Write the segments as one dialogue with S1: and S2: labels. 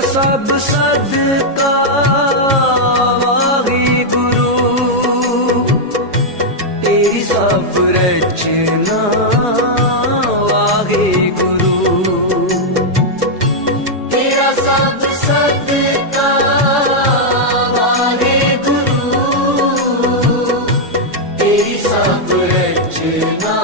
S1: ਸਭ ਸਦਕਾ ਵਾਹਿਗੁਰੂ। ਤੇਰੀ ਸਭ ਰਚਨਾ ਵਾਹਿਗੁਰੂ। ਤੇਰਾ ਸਭ ਸਦਕਾ ਵਾਹਿਗੁਰੂ। ਤੇਰੀ ਸਭ ਰਚਨਾ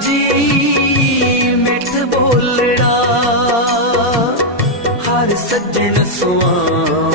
S1: ਜੀ ਮਿੱਠ ਬੋਲਣਾ ਹਰ ਸੱਜਣ ਸੁਆਣਾ